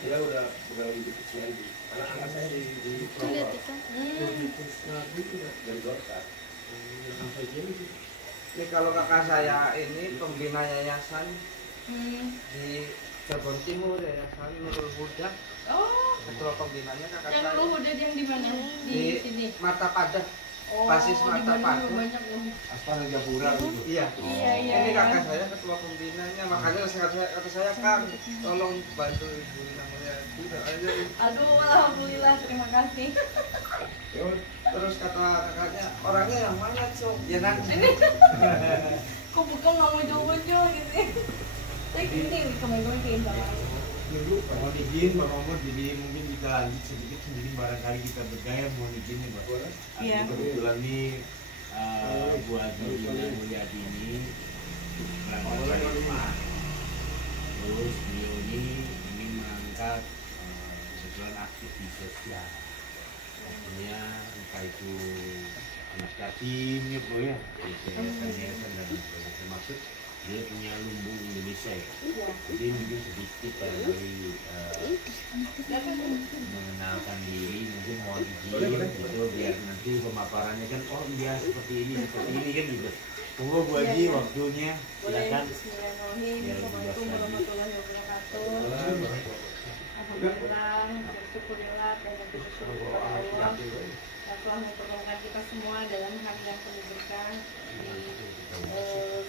dia udah lebih kecil lagi. Karena anak saya di Provo, dari Gorka. Sampai gini sih. Ini kalau kakak saya ini pembina yayasan di Cirebon Timur, Yayasan Nurul Huda. Oh, Ketua pembinanya kakak yang saya. Nurul Huda yang di mana? Di sini. Mata Padah. Oh, Basis Mata Padah. banyak loh. Aspara Japura gitu. Iya. Iya. Ini kakak saya ketua pembinanya, makanya kata saya Kang, tolong bantu ibu namanya Buda aja. Aduh, alhamdulillah, terima kasih. Terus kata kakaknya, orangnya yang mana Cok? Ya nak. Kok bukan nggak mau jauh-jauh gitu ya? Tapi ini kemarin kayak banget. Dulu mau izin, Pak Mahmud, jadi mungkin kita lanjut sedikit sendiri barangkali kita bergaya mau izin nih Pak. Iya. Kebetulan nih Bu Adi Mulyadi ini berangkat dari rumah. Terus beliau ini mengangkat kebetulan aktif di sosial. Artinya entah itu anak yatim ya Bu ya, yayasan dan sebagainya, termasuk dia punya lumbung Indonesia ya. Jadi mungkin sedikit dari mengenalkan diri, mungkin mau izin gitu biar nanti pemaparannya kan oh dia seperti ini kan gitu. Tunggu Bu Haji waktunya, silakan. Bismillahirrahmanirrahim. Assalamualaikum warahmatullahi wabarakatuh. Alhamdulillah, syukurillah dan bersyukur kepada Allah yang telah mempertemukan kita semua dalam hari yang penuh berkah di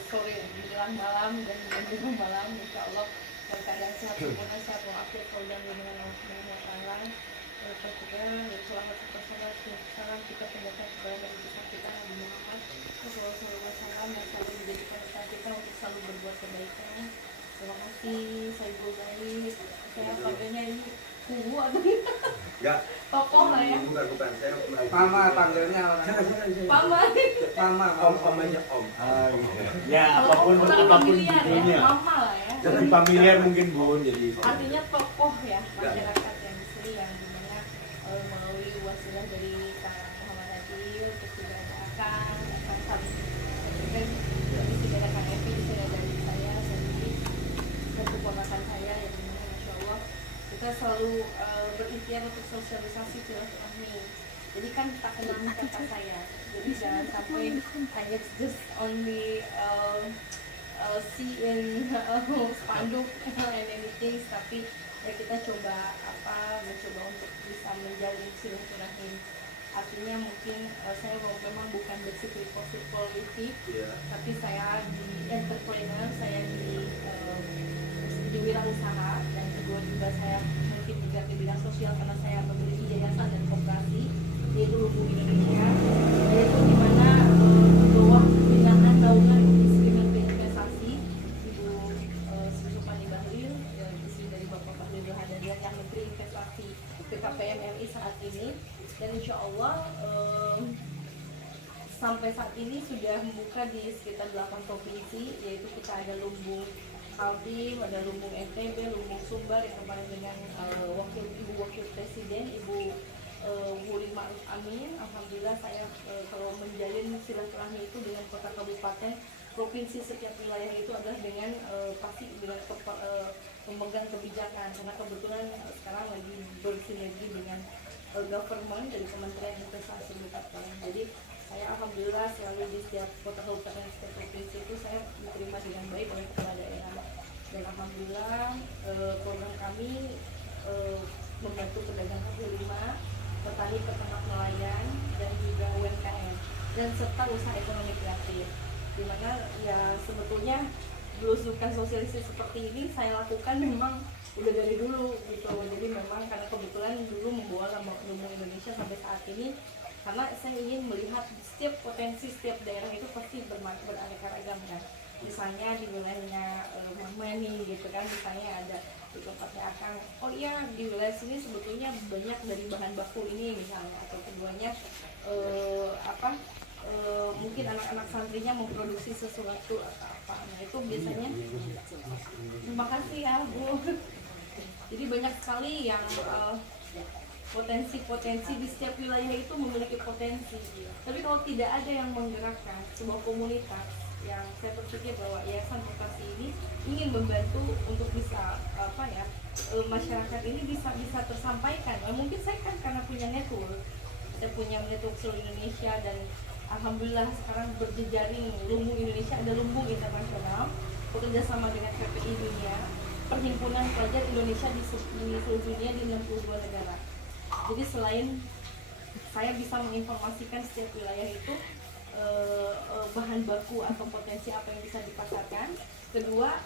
sore menjelang malam dan menjelang malam, insya Allah dalam keadaan sehat sempurna, sehat walafiat, dan dengan Allah Subhanahu wa Ta'ala. Terus juga selamat salam kita pendekatan kepada Nabi besar kita Nabi Muhammad Sallallahu Alaihi Wasallam yang selalu menjadikan kita untuk selalu berbuat kebaikan. Terima kasih, saya baik. Saya panggilnya ini Kubu atau Enggak. tokoh lah ya. Bukan saya. Mama panggilnya orang. Mama. Mama aja Om. Ya Kalau apapun familiar ya, judulnya. mama lah ya. Jadi familiar mungkin Bun, jadi Artinya tokoh ya masyarakat yang di sini yang dimana melalui wasilah dari Kang Muhammad Adil, terus juga ada Akan saling dan juga di sini ada Kang Evi, di sini ada saya sendiri dan keponakan saya yang dimana Masya Allah kita selalu berikhtiar untuk sosialisasi silaturahmi. Jadi kan tak kenal kata saya, jadi jangan sampai hanya just only see in spanduk and anything, tapi ya kita coba mencoba untuk bisa menjalin silaturahmi. Artinya mungkin saya memang bukan bersifat politik, tapi saya di entrepreneur, saya di wirausaha, dan kedua juga saya mungkin juga di bidang sosial karena saya memiliki yayasan dan koperasi yaitu Lumbung Indonesia, yaitu di mana bawah binaan naungan Kementerian Investasi Ibu Sri Supani Bahlil, istri dari Bapak Bahlil Hadadian yang Menteri Investasi BKPM RI saat ini, dan insya Allah sampai saat ini sudah membuka di sekitar 8 provinsi, yaitu kita ada Lumbung Kaltim, ada Lumbung NTB, Lumbung Sumbar yang kemarin dengan Ibu Wakil Presiden Ibu Wuri Ma'ruf Amin. Alhamdulillah saya kalau menjalin silaturahmi itu dengan kota kabupaten provinsi setiap wilayah itu adalah dengan pasti dengan pemegang kebijakan, karena kebetulan sekarang lagi bersinergi dengan government dari Kementerian Investasi BKPM. Jadi saya alhamdulillah selalu di setiap kota kabupaten setiap provinsi itu saya diterima dengan baik oleh kepala daerah, dan alhamdulillah program kami membantu pedagang kaki lima, petani, peternak, nelayan, dan juga UMKM dan serta usaha ekonomi kreatif, dimana ya sebetulnya belusukan sosialisasi seperti ini saya lakukan memang udah dari dulu gitu. Jadi memang karena kebetulan dulu membawa nama Lumbung Indonesia sampai saat ini, karena saya ingin melihat setiap potensi setiap daerah itu pasti beraneka ragam kan. Misalnya di wilayahnya Mama nih gitu kan, misalnya ada di tempatnya Akang, oh iya di wilayah sini sebetulnya banyak dari bahan baku ini misalnya, atau keduanya mungkin anak-anak santrinya memproduksi sesuatu atau apa, nah itu biasanya terima kasih ya Bu. Jadi banyak sekali yang potensi-potensi di setiap wilayah itu memiliki potensi, tapi kalau tidak ada yang menggerakkan sebuah komunitas, yang saya berpikir bahwa Yayasan Vokasi ini ingin membantu untuk bisa masyarakat ini bisa tersampaikan. Mungkin saya kan karena punya network, saya punya network seluruh Indonesia, dan alhamdulillah sekarang berjejaring lumbung Indonesia, ada lumbung internasional bekerja sama dengan PPI Dunia, Perhimpunan Pelajar Indonesia di seluruh dunia di 62 negara. Jadi selain saya bisa menginformasikan setiap wilayah itu bahan baku atau potensi apa yang bisa dipasarkan, kedua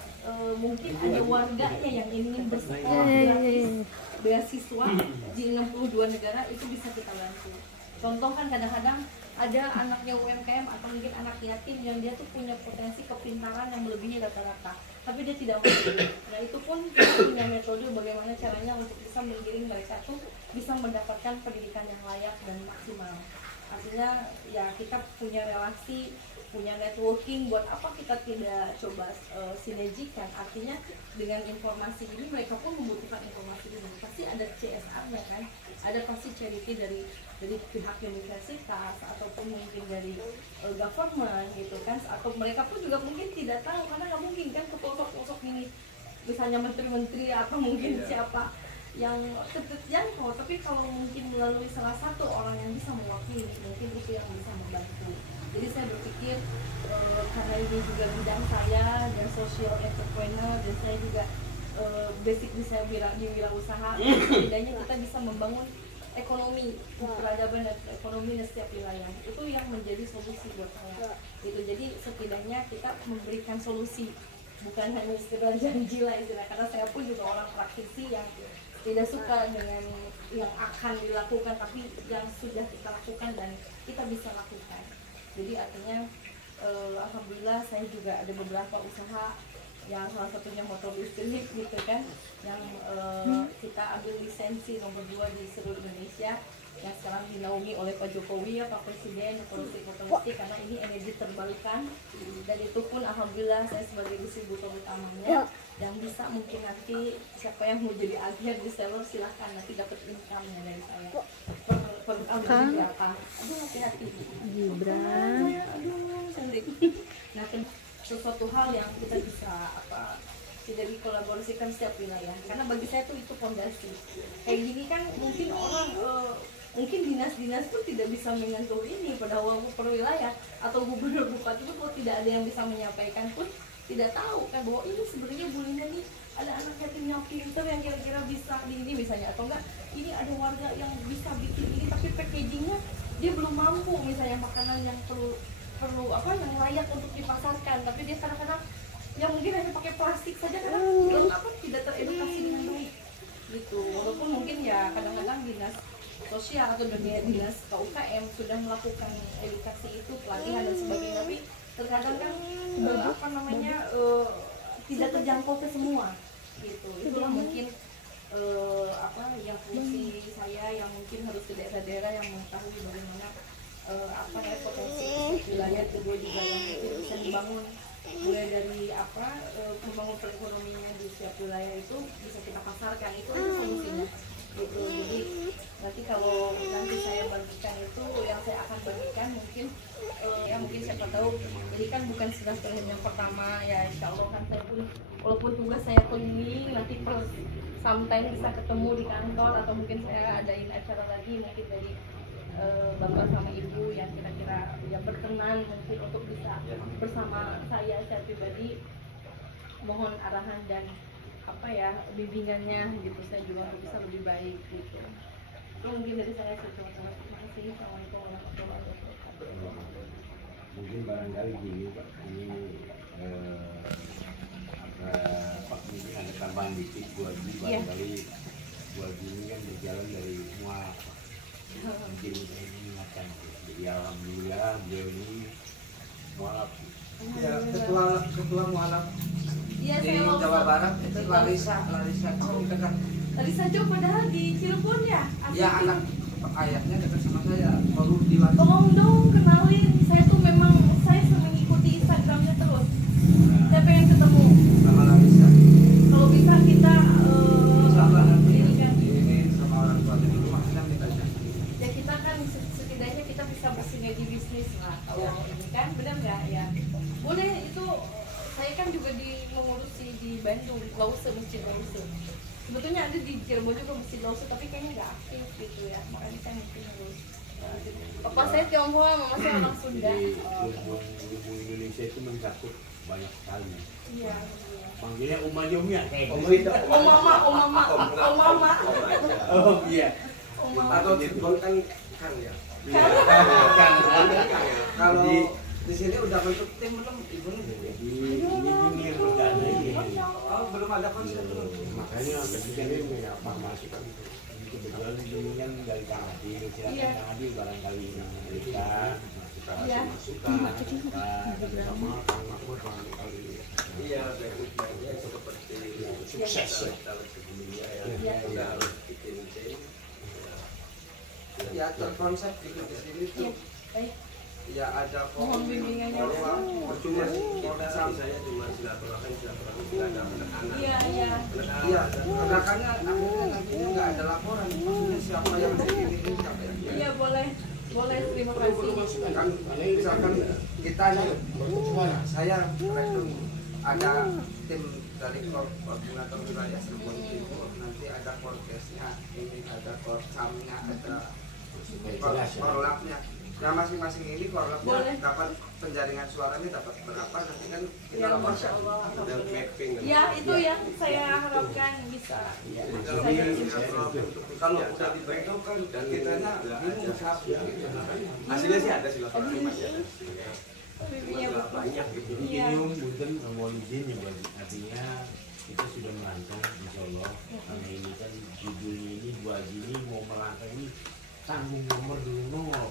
mungkin ada warganya yang ingin bersekolah gratis beasiswa di 62 negara, itu bisa kita bantu. Contoh kan kadang-kadang ada anaknya UMKM atau mungkin anak yatim yang dia tuh punya potensi kepintaran yang melebihi rata-rata, tapi dia tidak mampu. Nah itu pun kita punya metode bagaimana caranya untuk bisa menggiring mereka tuh bisa mendapatkan pendidikan yang layak dan maksimal. Artinya ya kita punya relasi, punya networking, buat apa kita tidak coba sinergikan. Artinya dengan informasi ini mereka pun membutuhkan informasi ini, pasti ada CSR-nya kan, ada pasti charity dari pihak universitas ataupun mungkin dari government gitu kan, atau mereka pun juga mungkin tidak tahu karena nggak mungkin kan ke pelosok-pelosok ini misalnya menteri-menteri atau mungkin siapa yang terjangkau, tapi kalau mungkin melalui salah satu orang yang bisa mewakili, mungkin itu yang bisa membantu. Jadi saya berpikir karena ini juga bidang saya dan social entrepreneur, dan saya juga basic saya di wirausaha, setidaknya kita bisa membangun ekonomi, peradaban dan ekonomi di setiap wilayah. Itu yang menjadi solusi buat saya. Gitu. Jadi setidaknya kita memberikan solusi, bukan hanya sekedar janji lah istilah. Karena saya pun juga orang praktisi yang tidak suka dengan yang akan dilakukan, tapi yang sudah kita lakukan dan kita bisa lakukan. Jadi artinya alhamdulillah saya juga ada beberapa usaha yang salah satunya motor listrik gitu kan, yang kita ambil lisensi nomor 2 di seluruh Indonesia, yang sekarang dinaungi oleh Pak Jokowi ya, Pak Presiden, motor listrik, karena ini energi terbarukan. Dan itu pun alhamdulillah saya sebagai distributor utamanya, yang bisa mungkin nanti siapa yang mau jadi agen reseller silahkan nanti dapat income-nya dari saya. Aduh hati-hati Gibran, aduh cantik. Nah sesuatu hal yang kita bisa tidak dikolaborasikan setiap wilayah, karena bagi saya tuh itu fondasi. Kayak gini kan mungkin orang mungkin dinas-dinas tuh tidak bisa menyentuh ini pada waktu per wilayah, atau gubernur bupati itu kalau tidak ada yang bisa menyampaikan pun tidak tahu kan bahwa ini sebenarnya bulinya nih ada anak yatim yang pinter yang kira-kira bisa di ini misalnya, atau enggak ini ada warga yang bisa bikin ini tapi packagingnya dia belum mampu, misalnya makanan yang perlu yang layak untuk dipasarkan, tapi dia kadang-kadang yang mungkin hanya pakai plastik saja karena belum tidak teredukasi dengan baik gitu. Walaupun mungkin ya kadang-kadang dinas sosial atau dinas KUKM sudah melakukan edukasi itu, pelatihan dan sebagainya, tapi terkadang kan tidak terjangkau ke semua gitu. Itulah mungkin yang fungsi saya yang mungkin harus ke daerah-daerah yang mengetahui bagaimana potensi wilayah. Kedua juga yang mungkin bisa dibangun mulai dari membangun perekonomiannya di setiap wilayah itu bisa kita pasarkan, itu aja solusinya gitu. Jadi nanti kalau nanti saya bagikan itu yang saya akan bagikan mungkin mungkin siapa tahu, jadi kan bukan silaturahim yang pertama ya, insya Allah kan saya pun walaupun tugas saya keliling nanti sometimes bisa ketemu di kantor, atau mungkin saya adain acara lagi mungkin dari bapak sama ibu yang kira-kira ya berkenan mungkin untuk bisa bersama saya pribadi, mohon arahan dan bimbingannya gitu, saya juga bisa lebih baik gitu. Itu mungkin dari saya. Terima kasih. Assalamualaikum warahmatullahi wabarakatuh. Mungkin barangkali gini Pak, ini ada tambahan dikit buat barangkali buat ini kan berjalan dari semua mungkin ini ingatkan. Jadi alhamdulillah beliau ini mualaf. Ya, ketua mualaf di Jawa Barat itu Larissa dekat. Larissa Jo padahal di Cirebon ya? Ya, anak ayahnya dekat sama saya, baru diwakili. Tolong dong kenalin, saya tuh memang saya sering mengikuti Instagramnya terus. Saya pengen ketemu Sama Larissa. kalau bisa kita Sama nanti ini sama orang tua dulu maksudnya minta janji. ya kita kan setidaknya kita bisa bersinergi bisnis lah kalau ini kan, benar nggak ya? Boleh itu. Saya kan juga mengurusi di Bandung, Lause, Masjid Lause. Sebetulnya ada di Cirebon juga mesin lawsuit tapi kayaknya nggak aktif gitu ya, makanya saya mungkin harus papa saya Tionghoa, mama saya orang Sunda. Jadi lumbung Indonesia itu mencakup banyak sekali. Iya. Panggilnya Umanya kayak Oh, gitu. itu. Oh mama. Oh iya. Oh mama. Atau Cirebon kan Kang ya. Kan. Kalau Jadi di sini udah bentuk tim belum ibu nih? ini perdana ini. Oh belum ada konsep belum. Makanya ketika ini ya farmasi kan kebetulan ini kan dari Kang Adil, silakan Kang Adil barangkali mereka masukan sama Kang Mahmud barangkali. Iya, baiknya itu seperti Sukses. sebelumnya ya. Udah harus bikin tim. Ya terkonsep gitu di sini tuh. Ya ada Mohon bimbingannya. Percuma kita misalnya cuma silaturahmi tidak ada penekanan. Iya. Iya, gerakannya akhirnya nantinya nggak ada laporan. Maksudnya siapa yang ini siapa yang ini. Iya boleh, terima kasih. Kan misalkan kita nih, saya rektor ada tim dari koordinator wilayah Cirebon Timur, nanti ada korkesnya, ini ada korsamnya, ada korlapnya. Nah masing-masing ini korlapnya dapat penjaringan suaranya dapat berapa, nanti kan kita Ya, lapor. Masya Allah. Ada mapping. Ya itu yang saya harapkan bisa. Kalau udah dibentuk kan dan kitanya bingung siapa. Hasilnya sih ada silaturahmi masih ada. Iya betul. Banyak gitu. Jadi gini Bunten mohon izin ya Bang. Artinya kita sudah merancang insya Allah karena ini kan judulnya ini Bu Haji ini mau merancang ini tanggung nomor dulu nol.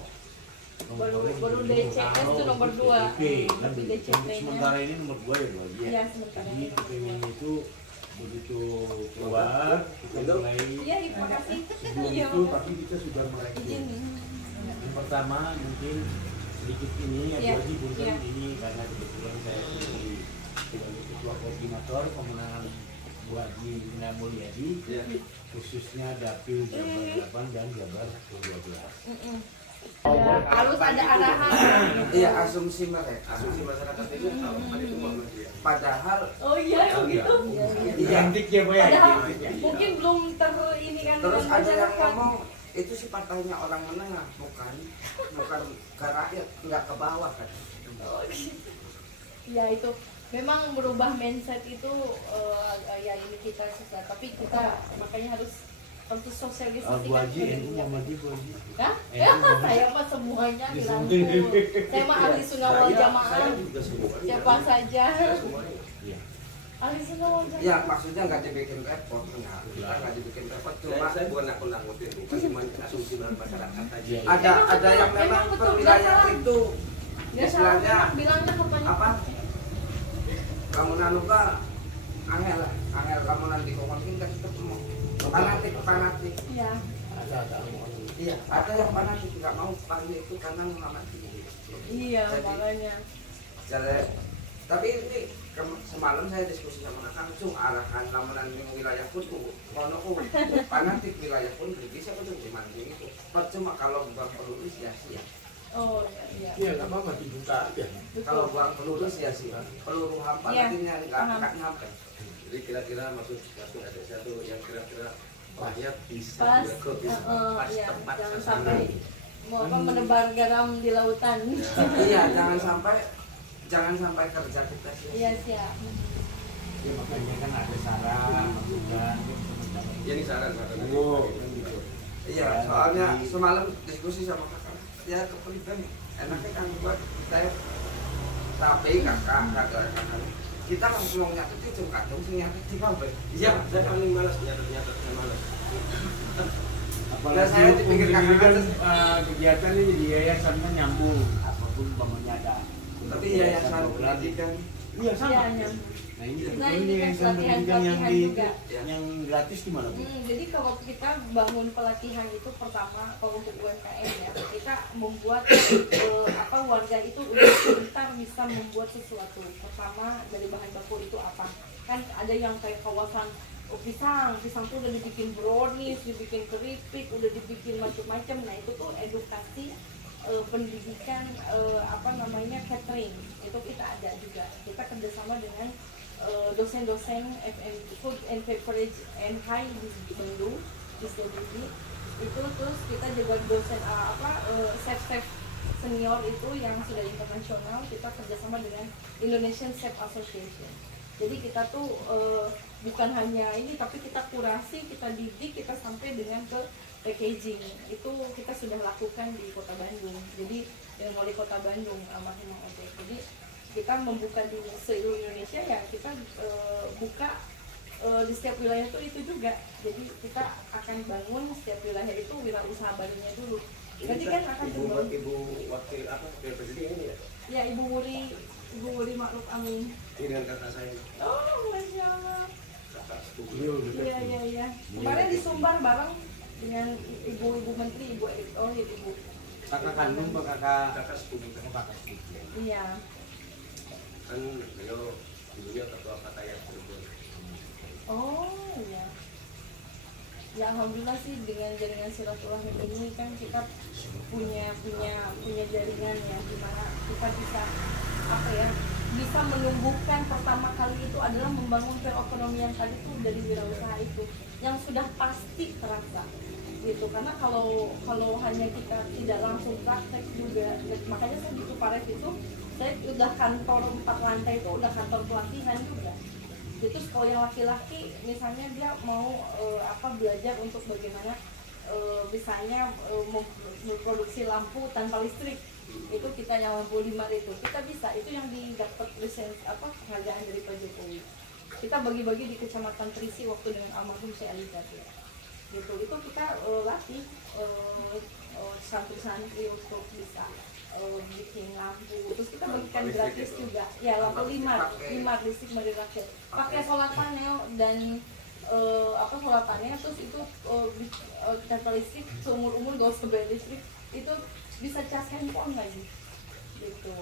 Baru DCS itu nomor 2. Tapi untuk sementara ini nomor 2 ya Bu Haji. Iya sementara. Jadi pengen itu begitu keluar kita mulai. Iya terima kasih. Sebelum Iya. itu tapi kita sudah merekrut. Izin. Yang pertama mungkin sedikit ini ya Iya, Haji Bunten iya. ini karena kebetulan saya sebagai ketua koordinator pemenangan Bu Haji Ina Mulyadi khususnya Dapil Jabar 8 dan Jabar 12. Harus ada arahan. Iya asumsi mereka, asumsi masyarakat itu kalau itu Muhammadiyah. Padahal Oh iya begitu. Identik ya Bu ya. Padahal identik ya. mungkin belum ini kan. terus dengan ada yang masyarakat. ngomong itu sih partainya orang menengah, bukan ke rakyat, nggak ke bawah kan. Oh, gitu. Ya itu memang merubah mindset itu ya ini kita susah, tapi kita makanya harus sosialisasikan. Bu Haji ke itu dunia. Muhammadi Bu Haji. Hah? Saya mah semuanya dirangkul. Saya mah ahli sunnah wal jamaah. juga semua. Siapa saja. Semuanya. Iya. Ahli sunnah wal jamaah. Ya maksudnya nggak dibikin repot, nggak dibikin repot. Cuma Saya bukan nakut-nakutin, bukan cuma asumsi masyarakat aja. ada yang memang betul, per wilayah nggak salah. itu Nggak salah istilahnya bilangnya katanya. apa? Kamunan lupa angel lah, angel kamunan di komunitas kan tetap mau fanatik. Iya. Iya, ada yang fanatik nggak mau panggil itu karena Muhammadiyah. Iya, Jadi, makanya. Tapi ini semalam saya diskusi sama Kang Cung arahan lamunan di wilayah pun kono fanatik wilayah pun bisa betul gimana itu. Percuma kalau buang peluru sia-sia. Oh iya. Iya, nggak apa-apa dibuka aja. Kalau buang peluru sia-sia. Peluru hampa Iya, nantinya nggak nyampe. Jadi kira-kira maksud ada satu yang kira-kira banyak bisa Pas, direkrut, pas iya, tepat jangan sasaran. sampai mau apa menebar garam di lautan. Iya, jangan sampai kerja kita sia-sia. Iya siap. Ya makanya kan ada saran masukan. Ya ini saran. Iya, soalnya semalam diskusi sama kakak, ya kepentingan enaknya kan buat saya tapi kakak kita langsung mau nyatet itu kadang sih nyatet di kabel. Iya, saya paling malas nyatet saya malas. Apalagi saya dipikir ini kan kakak kegiatan ini di yayasan kan nyambung apapun umpamanya ada. tapi yayasan pendidikan Iya sama. Iya, nyambung. Nah ini Nah, sebetulnya ini kan yayasan pendidikan pelatihan juga. yang gratis gimana Bu? Jadi kalau kita bangun pelatihan itu pertama kalau untuk UMKM ya kita membuat apa warga itu udah pintar bisa membuat sesuatu. Pertama dari bahan baku itu apa? Kan ada yang kayak kawasan pisang tuh udah dibikin brownies, dibikin keripik, udah dibikin macam-macam. Nah itu tuh edukasi pendidikan apa namanya catering itu kita ada juga. Kita kerjasama dengan dosen-dosen Food and Beverage and High di Bandung di Studi itu, terus kita juga dosen chef senior itu yang sudah internasional, kita kerjasama dengan Indonesian Chef Association. Jadi kita tuh bukan hanya ini, tapi kita kurasi, kita didik, kita sampai dengan ke packaging. Itu kita sudah lakukan di Kota Bandung. Jadi dengan wali Kota Bandung almarhum Ojek. Jadi kita membuka di seluruh Indonesia, ya kita buka di setiap wilayah itu juga. Jadi kita akan bangun setiap wilayah itu wirausaha barunya dulu. Nanti kan akan dibangun. Ibu wakil presiden ini ya? Ya, Ibu Wuri Ma'ruf Amin. Ini dengan kakak saya. Oh, Masya Allah. Kakak sepupu. Iya. Kemarin di Sumbar bareng dengan ibu menteri, Ibu Erick Thohir, Ibu. Kakak kandung atau kakak sepupu? Kakak sepupu. Iya. Kan beliau ibunya ketua Fatayat Cirebon. Oh iya. Ya alhamdulillah sih dengan jaringan silaturahmi ini kan kita punya jaringan ya, dimana kita bisa menumbuhkan. Pertama kali itu adalah membangun perekonomian tadi itu dari wirausaha itu yang sudah pasti terasa gitu. Karena kalau hanya kita tidak langsung praktek juga, makanya saya di Kupares itu saya udah kantor 4 lantai itu udah kantor pelatihan juga. Terus kalau yang laki-laki misalnya dia mau belajar untuk bagaimana misalnya memproduksi lampu tanpa listrik, itu kita yang lampu 5 itu kita bisa, itu yang didapat lisensi penghargaan dari Pak Jokowi. Kita bagi-bagi di Kecamatan Trisi waktu dengan almarhum Syekh Ali Jabir gitu. Itu kita latih santri-santri untuk bisa bikin lampu, terus kita bagikan gratis juga ya, lampu 5 listrik dari rakyat, pakai solar panel dan solar panel, terus itu tanpa listrik seumur-umur gak usah bayar listrik, itu bisa cas handphone lagi gitu.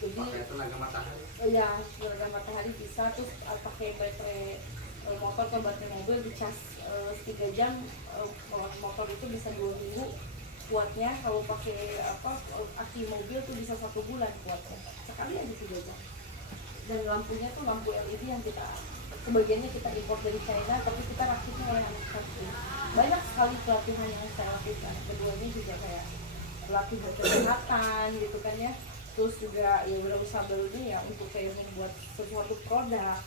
Jadi pakai tenaga matahari. Ya, tenaga matahari bisa, terus pakai baterai motor atau baterai mobil dicas 3 jam, motor itu bisa 2 minggu kuatnya. Kalau pakai aki mobil tuh bisa 1 bulan kuatnya, sekali aja 3 jam. Dan lampunya tuh lampu LED yang kita sebagiannya kita import dari China, tapi kita rakitnya oleh anak factory. Banyak sekali pelatihan yang saya lakukan. Keduanya juga kayak pelatih buat kesehatan gitu kan ya. Terus juga ya berusaha barunya ya untuk kayak membuat sesuatu produk.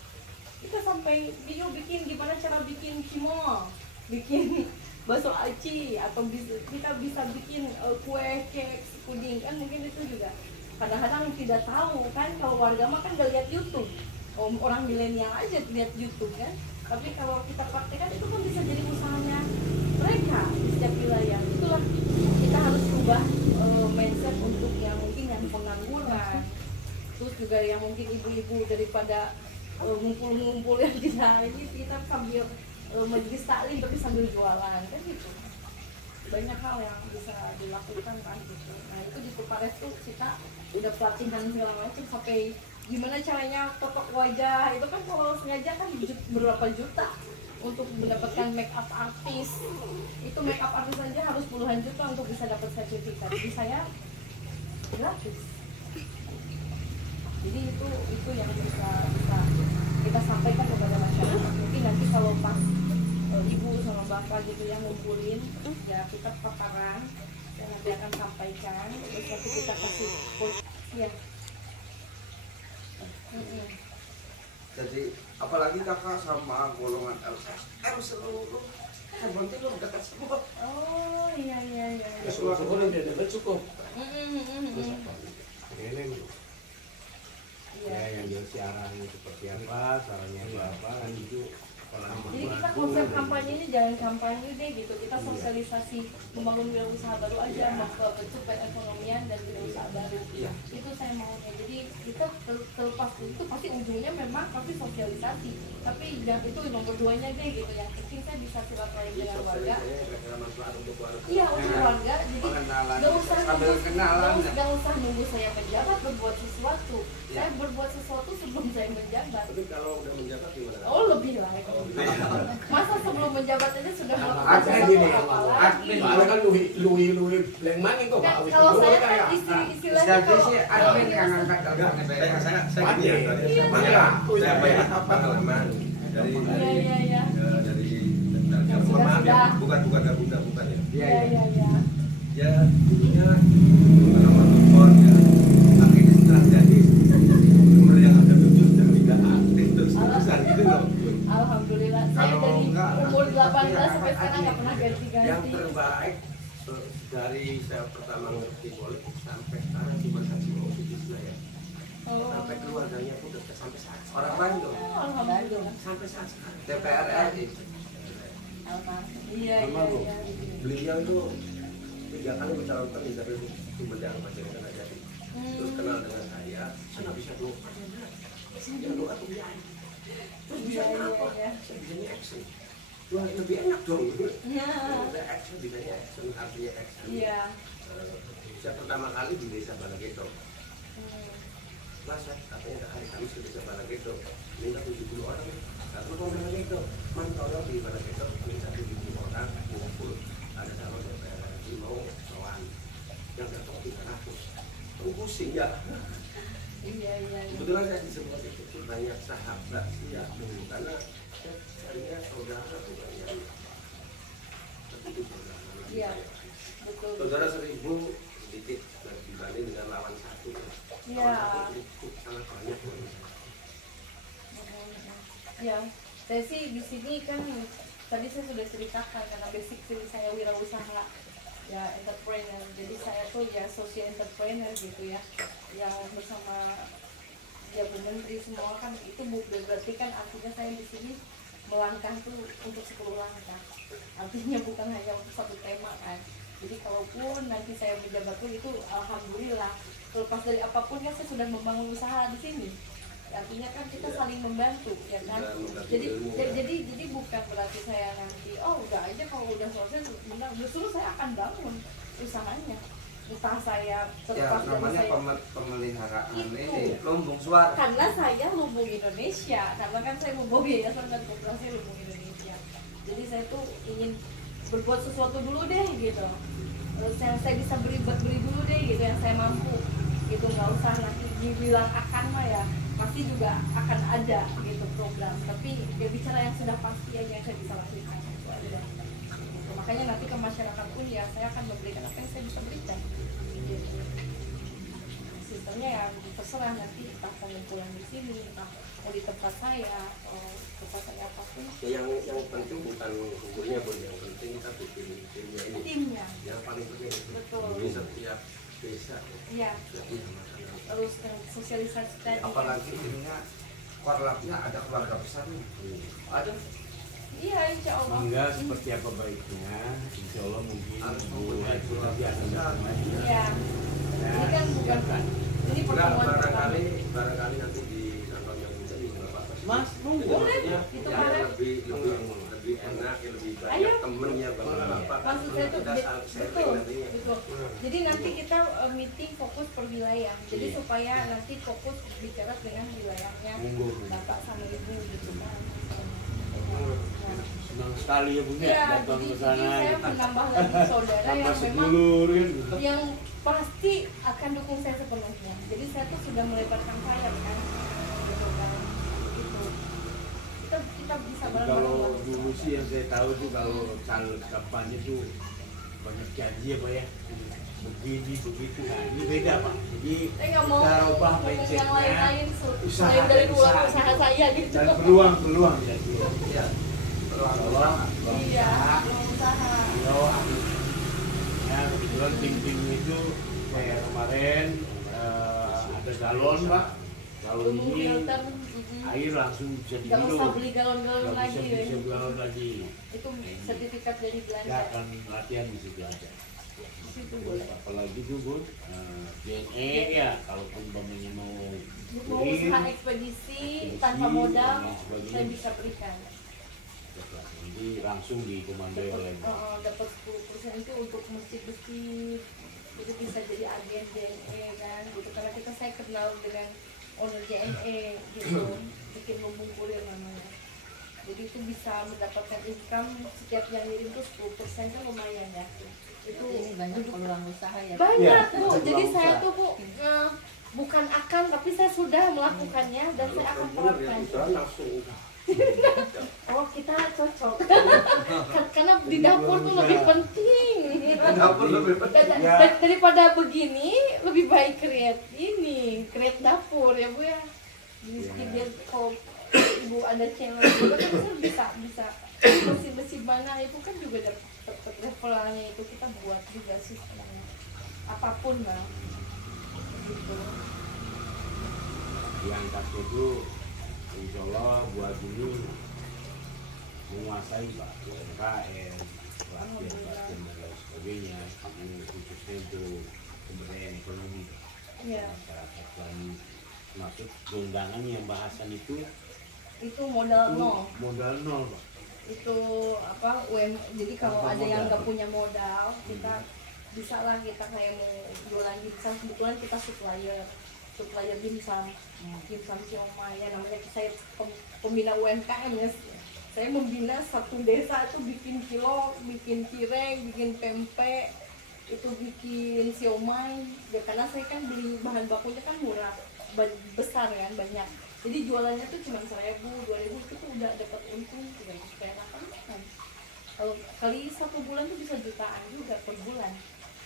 Kita sampai video bikin gimana cara bikin cimol, bikin bakso aci, atau kita bisa bikin kue, cake, puding kan, mungkin itu juga kadang-kadang tidak tahu kan. Kalau warga mah kan gak lihat YouTube, orang milenial aja lihat YouTube kan. Tapi kalau kita praktekkan itu kan bisa jadi usahanya mereka di setiap wilayah. Itulah kita harus ubah mindset untuk yang mungkin yang pengangguran, terus juga yang mungkin ibu-ibu daripada ngumpul-ngumpul yang kita sambil majelis taklim tapi sambil jualan kan gitu. Banyak hal yang bisa dilakukan kan gitu. Nah itu di Kupares tuh kita udah pelatihan segala macam, sampai gimana caranya totok wajah itu kan, kalau sengaja kan berapa juta untuk mendapatkan make up artist. Itu make up artist aja harus puluhan juta untuk bisa dapat sertifikat. Jadi saya gratis. Jadi itu yang bisa kita sampaikan kepada masyarakat. Mungkin nanti kalau pas ibu sama bapak gitu yang ngumpulin, ya kita paparan dan nanti akan sampaikan. Terus nanti kita kasih ya. Jadi apalagi kakak sama golongan LSM seluruh berarti lu dekat semua. Oh iya. Syukur udah cukup. Ya yang dia siarannya seperti apa, caranya apa kan itu. Jadi kita konsep kampanye ini jangan kampanye deh gitu, kita sosialisasi membangun wirausaha baru aja, mempercepat perekonomian dan wirausaha baru. Itu saya maunya. Jadi kita terlepas itu pasti ujungnya memang pasti sosialisasi, tapi yang itu nomor 2-nya deh gitu. Yang penting saya bisa silaturahmi dengan warga. Iya, untuk warga. Jadi nggak usah nunggu saya menjabat berbuat sesuatu. Saya berbuat sesuatu sebelum saya menjabat. Tapi kalau udah menjabat gimana? Oh lebih lah. Masa sebelum menjabat aja sudah melakukan Ada sesuatu gini, apalagi. admin soalnya kan lui yang mana kok Kan Pak? kalau saya kan istilahnya Jadi kalau sih admin yang angkat telepon Saya Admin. gini ya, tadi Iya. Mana? saya punya pengalaman dari Iya. dari Yang mohon maaf ya, sudah. bukan ya. Iya. Ya dulunya pengalaman motor ya, akhirnya setelah jadi umur yang ada 7 dan tidak aktif terus-terusan gitu loh. Alhamdulillah. Saya Kalau dari enggak, umur nanti 18 sampai yang sekarang nggak pernah Yang ganti-ganti. terbaik dari saya pertama ngerti politik sampai sekarang cuma satu ofisnya ya. Oh. Sampai keluarganya pun udah sampai saat orang Bandung, Oh, alhamdulillah. sampai saat sekarang. DPR RI. Iya. Beliau itu 3 kali mencalonkan di dapil Sumedang Panjaitan aja. Terus kenal dengan saya nggak bisa doa. Saya doa tuh ya. Terus bisa apa? Saya bisanya action. Wah lebih enak dong. Udah action bisanya action artinya action. Iya. Saya pertama kali di desa Balageto. Mas, katanya hari Kamis ke desa Balageto. Minta 70 orang. Satu orang Balageto. Mantau di Balageto minta 70 orang ngumpul. Ada calon DPR RI mau soal yang datang 300. Pusing ya. Iya. Kebetulan saya di sebuah itu banyak sahabat ya, karena saya carinya saudara bukan yang tapi itu saudara. Iya. Betul. Saudara 1000 sedikit dibanding dengan lawan 1. Iya. Lawan 1 cukup sangat banyak. Ya, saya sih di sini kan tadi saya sudah ceritakan karena basic saya wirausaha ya entrepreneur. Jadi saya tuh ya social entrepreneur gitu ya, yang bersama ya Bu Menteri semua kan itu berarti kan artinya saya di sini melangkah tuh untuk 10 langkah. Artinya bukan hanya untuk satu tema kan. Jadi kalaupun nanti saya menjabat pun itu alhamdulillah terlepas dari apapun kan saya sudah membangun usaha di sini. Artinya kan kita saling membantu ya kan. Jadi bukan berarti saya nanti udah aja kalau udah selesai menang. Justru saya akan bangun usahanya. Entah saya Ya terlepas dari namanya saya pemeliharaan Itu. ini lumbung suara. karena saya Lumbung Indonesia, karena kan saya membawa yayasan dan koperasi Lumbung Indonesia. Jadi saya tuh ingin berbuat sesuatu dulu deh gitu. Saya bisa beri dulu deh gitu yang saya mampu gitu, nggak usah nanti dibilang akan mah ya pasti juga akan ada gitu program, tapi ya bicara yang sudah pasti aja yang saya bisa lakukan itu aja gitu. Makanya nanti ke masyarakat pun ya saya akan memberikan apa yang saya bisa berikan gitu. Sistemnya ya terserah nanti entah pengumpulan di sini, entah mau di tempat saya apapun. Ya, yang penting bukan hukumnya pun, yang penting kita bikin timnya ini. Timnya Yang paling penting itu. Betul. Di setiap desa iya, sudah punya masalah. terus sosialisasi tadi. Apalagi ininya korlapnya ada keluarga besarnya. Ada. Iya, insya Allah. Mangga seperti apa baiknya, insya Allah mungkin Harus Bu mempunyai Haji keluarga nanti akan besar. bertemu. Iya. Ini kan bukan ini Enggak, pertemuan pertama. barangkali nanti di kantornya Bunda juga nggak apa-apa sih. Mas, Jadi boleh. maksudnya Itu yang boleh. lebih enak, yang lebih Ayo. banyak temennya bang apa. Maksud saya tuh Kita sharing betul, nantinya. betul. Jadi nanti kita meeting fokus per wilayah. Jadi supaya nanti fokus bicara dengan wilayahnya Bapak sama Ibu gitu kan. Nah, Senang sekali ya Bunda iya, datang jadi ke sana. saya menambah lagi saudara Tambah yang memang sedulur kan gitu. yang pasti akan dukung saya sepenuhnya. Jadi saya tuh sudah melebarkan sayap kan, gitu kan, gitu. Kita bisa Jadi bareng-bareng kalau lah. dulu sih yang saya tahu tuh kalau caleg kampanye tuh banyak janji ya Pak ya, begini begitu. Nah ini beda Pak. Jadi Saya nggak mau kita rubah ngomong yang mindsetnya, lain-lain usaha selain dari dan uang usaha. usaha saya gitu. dan peluang jadi. Iya. Peluang Kalau Iya, uang usaha. beliau ya kebetulan tim itu kayak kemarin ada galon Pak, galon Umum ini filter, air langsung bisa nggak usah diminum, beli galon-galon nggak lagi. bisa bisa galon lagi. Itu sertifikat dari Ya Belanda. akan latihan di situ aja. Di situ Terus boleh. apalagi tuh Bun, DNA ya kalaupun umpamanya mau Mau usaha ekspedisi tanpa modal, saya bisa berikan. jadi langsung dikomandoi oleh Dapat 10% itu untuk masjid-masjid, itu bisa jadi agen JNE kan, gitu. Karena saya kenal dengan owner JNE gitu, bikin lumbung kurir namanya. Jadi itu bisa mendapatkan income setiap yang ngirim tuh 10% kan lumayan ya. Itu Ini banyak peluang usaha ya. banyak Ya, Bu. Jadi peluang saya usaha. tuh Bu bukan akan, tapi saya sudah melakukannya dan saya akan terapkan. langsung Oh kita cocok. Karena di dapur tuh lebih penting. Dapur lebih penting. Daripada begini lebih baik create dapur ya Bu ya. Jadi kalau Ibu ada channel juga kan bisa bersih mana itu kan juga dapat referralnya, itu kita buat juga sih sebenarnya. Apapun lah gitu. Diangkat itu insya Allah buat ini menguasai Pak UMKM, pelatihan dan lain sebagainya, ini khususnya untuk pemberdayaan ekonomi Iya. masyarakat. Dan maksud undangan yang bahasan itu Modal nol. modal nol Pak. Itu apa jadi kalau Tanpa ada yang modal. nggak punya modal kita bisa lah, kita kayak mau jualan dimsum, kebetulan kita supplier dimsum siomay ya, namanya saya pembina UMKM ya. Saya membina satu desa itu bikin kilo, bikin cireng, bikin pempek, itu bikin siomay ya, karena saya kan beli bahan bakunya kan murah, besar kan, banyak. Jadi jualannya tuh cuma 1.000, 2.000 itu tuh udah dapat untung 300 perak kan. Kalau kali 1 bulan tuh bisa jutaan juga per bulan.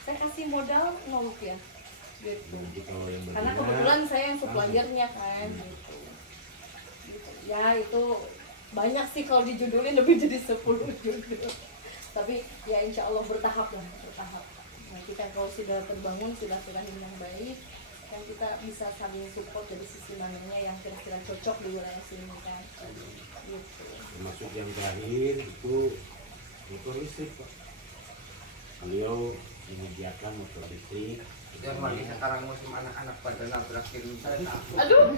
Saya kasih modal 0 rupiah gitu. Jadi kalau yang Karena berminat, kebetulan saya yang suppliernya kan gitu. Ya itu banyak sih, kalau dijudulin lebih jadi 10 judul. Tapi ya insya Allah bertahap lah, bertahap. Nah kita kalau sudah terbangun, sudah silaturahim yang baik, kan kita bisa saling support dari sisi mananya yang kira-kira cocok di wilayah sini kan. Gitu. termasuk yang terakhir itu motor listrik Pak. Beliau menyediakan motor listrik Yang lagi sekarang musim anak-anak pada nabrak kiri saya. Aduh,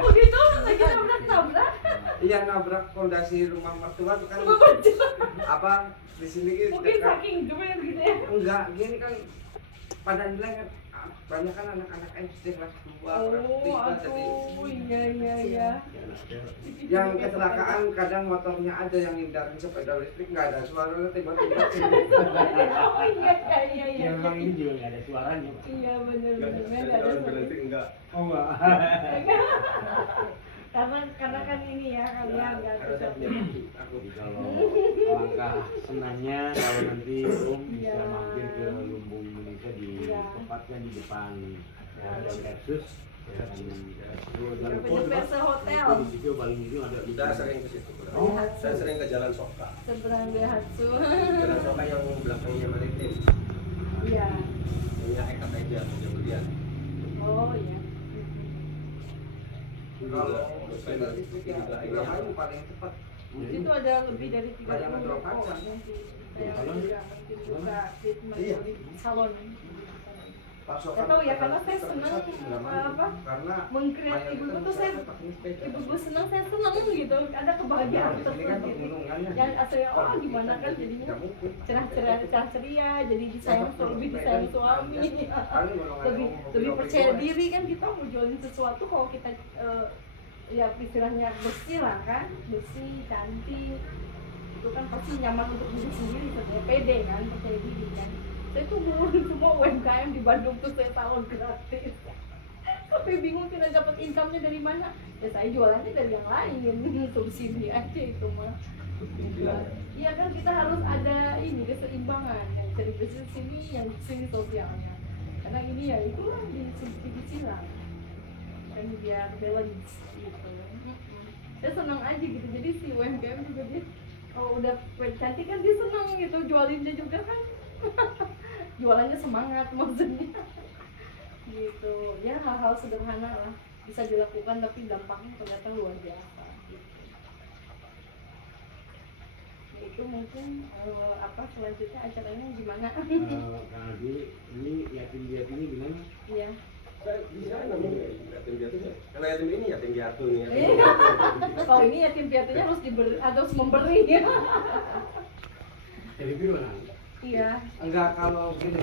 oh gitu lagi nabrak. Iya, nabrak fondasi rumah mertua tuh kan. Apa di sini gitu. Mungkin saking gemer gitu ya. Enggak, gini kan pada nilai kan banyak kan anak-anak SD kelas 2, kelas 3 jadi Aduh, iya. yang kecelakaan kadang motornya ada yang hindarin sepeda listrik, nggak ada suaranya, tiba-tiba Oh iya. ya memang ini juga nggak ada suaranya Pak. Iya benar. Nggak ada suara. enggak. Oh enggak. Karena kan ini ya kalian nggak cocok. Jadi kalau langkah senangnya kalau nanti Om bisa Iya. mampir ke Lumbung Indonesia di Iya. tempatnya di depan Versus dan itu ada Punya Versa Hotel. Itu di situ paling ujung ada Kita sering ke situ. Bro. Oh. Saya sering ke Jalan Soka. Seberang Daihatsu. Jalan Soka yang belakangnya maritim. Iya. Punya Eka Teja, punya Budian. Oh iya. kalau sepeda listrik ya 3 kali paling cepat. Itu ada lebih dari 30 Bayangan berapa kaca? Iya. Salon. Pasokan Gak tahu ya, karena saya sepeda senang satu nggak mampu. apa Karena mengkreat ibu tuh saya ibu senang, saya senang gitu, ada kebahagiaan Nah, di sini kan tersendiri pegunungannya. yang asli gimana kan jadinya Nggak mungkin. cerah ceria, jadi disayang lebih disayang suami, Kali golongan lebih mobil percaya goreng. diri kan. Kita mau jualin sesuatu kalau kita ya istilahnya bersih lah kan, bersih, cantik, itu kan pasti nyaman untuk diri sendiri, sebenarnya pede kan, percaya diri kan. Saya tuh ngurusin semua UMKM di Bandung tuh saya salon gratis. Tapi bingung tidak dapat income-nya dari mana. Ya saya jualannya dari yang lain, subsidi aja itu mah. Iya kan, kita harus ada ini keseimbangan, yang dari bisnis sini, yang sini sosialnya. Karena ini ya itulah di subsidi silang. Dan biar balance gitu. Saya senang aja gitu. Jadi si UMKM juga dia kalau udah cantik kan dia senang gitu, jualinnya juga kan. Jualannya semangat maksudnya gitu ya, hal-hal sederhana lah bisa dilakukan tapi dampaknya ternyata luar biasa gitu. Ya, itu mungkin apa selanjutnya acaranya gimana? Kang Adi, ini yatim piatu ini gimana? Iya. Bisa namanya yatim piatu. Kalau yatim ini yatim piatu nih. Kalau ini yatim piatunya harus diberi, harus memberi ya. Jadi gimana? Iya. Enggak, kalau gini